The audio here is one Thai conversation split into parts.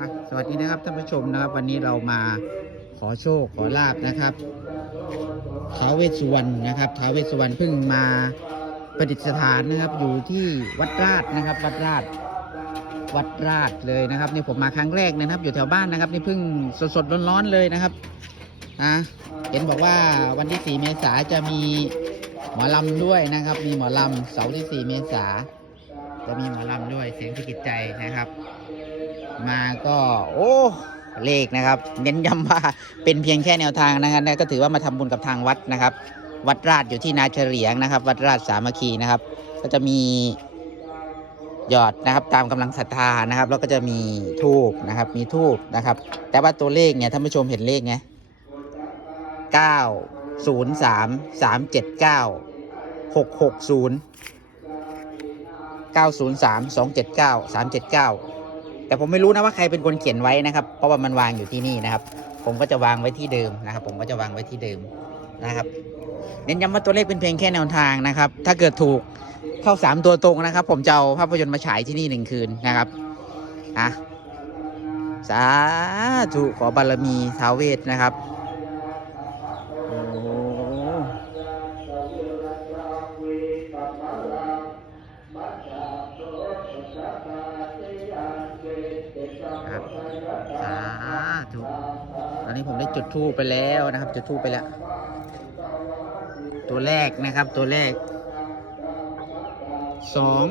อะสวัสดีนะครับท่านผู้ชมนะครับ วันนี้เรามาขอโชคขอลาบนะครับท้าวเวสสุวรรณนะครับท้าวเวสสุวรรณเพิ่งมาประดิษฐานนะครับ อยู่ที่วัดราชนะครับ วัดราชวัดราชเลยนะครับนี่ผมมาครั้งแรกนะครับ อยู่แถวบ้านนะครับ นี่เพิ่งสดๆร้อนๆเลยนะครับนะเห็นบอกว่าวันที่ 4 เมษาจะมีหมอลำด้วยนะครับ มีหมอลำเสาร์ที่ 4 เมษาจะมีหมอลำด้วยเสียงที่กิจใจนะครับ มาก็โอ้เลขนะครับ เน้นย้ำว่าเป็นเพียงแค่แนวทางนะครับก็ถือว่ามาทำบุญกับทางวัดนะครับ วัดราชอยู่ที่นาเฉลียงนะครับ วัดราชสามัคคีนะครับ ก็จะมีหยอดนะครับตามกำลังศรัทธานะครับ แล้วก็จะมีทูบนะครับ มีทูบนะครับ แต่ว่าตัวเลขเนี่ยท่านผู้ชมเห็นเลขไงเก้าศูนย์สามสามเจ็ดเก้าหกหกศูนย์เก้าศูนย์สามสองเจ็ดเก้าสามเจ็ดเก้า แต่ผมไม่รู้นะว่าใครเป็นคนเขียนไว้นะครับ เพราะว่ามันวางอยู่ที่นี่นะครับ ผมก็จะวางไว้ที่เดิมนะครับ ผมก็จะวางไว้ที่เดิมนะครับ เน้นย้ำว่าตัวเลขเป็นเพียงแค่แนวทางนะครับ ถ้าเกิดถูกเข้าสามตัวตรงนะครับ ผมจะเอาภาพยนตร์มาฉายที่นี่หนึ่งคืนนะครับอะสาธุขอบารมีท้าวเวทนะครับโอ้โหครับสาธุตอ นี้ผมได้จุดทูปไปแล้วนะครับ จุดทูปไปแล้ว ตัวแรกนะครับ ตัวแรกสอง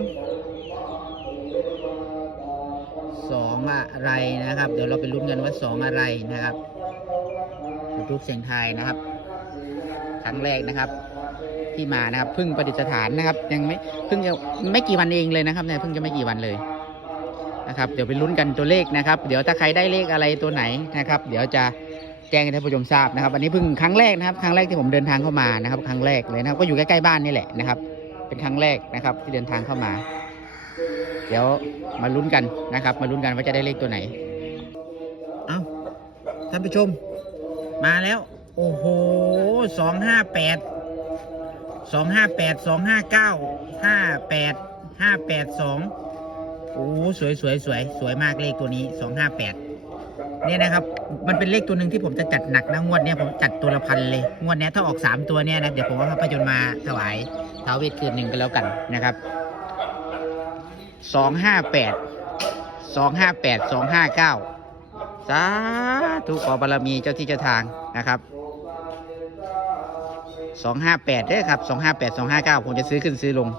สองอะไรนะครับ เดี๋ยวเราไปลุ้นกันว่าสองอะไรนะครับจุดทูปเสียงไทยนะครับ ครั้งแรกนะครับ ที่มานะครับเพิ่งประดิษฐานนะครับ ยังไม่เพิ่งจะไม่กี่วันเองเลยนะครับเนี่ยเพิ่งจะไม่กี่วันเลยนะครับเดี๋ยวไปลุ้นกันตัวเลขนะครับ เดี๋ยวถ้าใครได้เลขอะไรตัวไหนนะครับ เดี๋ยวจะ แจ้งให้ท่านผู้ชมทราบนะครับอันนี้เพิ่งครั้งแรกนะครับครั้งแรกที่ผมเดินทางเข้ามานะครับ ครั้งแรกเลยนะครับ ก็อยู่ใกล้ๆบ้านนี่แหละนะครับ เป็นครั้งแรกนะครับ ที่เดินทางเข้ามา เดี๋ยวมาลุ้นกันนะครับ มาลุ้นกันว่าจะได้เลขตัวไหน เอาท่านผู้ชม มาแล้ว โอ้โหสองห้าแปดสองห้าแปดสองห้าเก้าห้าแปดห้าแปดสองโอ้สวยสวยสวยสวยมากเลขตัวนี้สองห้าแปด เนี่ยนะครับ มันเป็นเลขตัวหนึ่งที่ผมจะจัดหนักนะงวดเนี้ยผมจัดตัวละพันเลย งวดเนี้ยถ้าออกสามตัวเนี่ยนะเดี๋ยวผมว่าพระพยนต์มาถวายท้าวเวทคืนหนึ่งก็แล้วกันนะครับสองห้าแปดสองห้าแปดสองห้าเก้าสาธุขอบารมีเจ้าที่เจ้าทางนะครับสองห้าแปดเด้อครับสองห้าแปดสองห้าเก้าผมจะซื้อขึ้นซื้อลง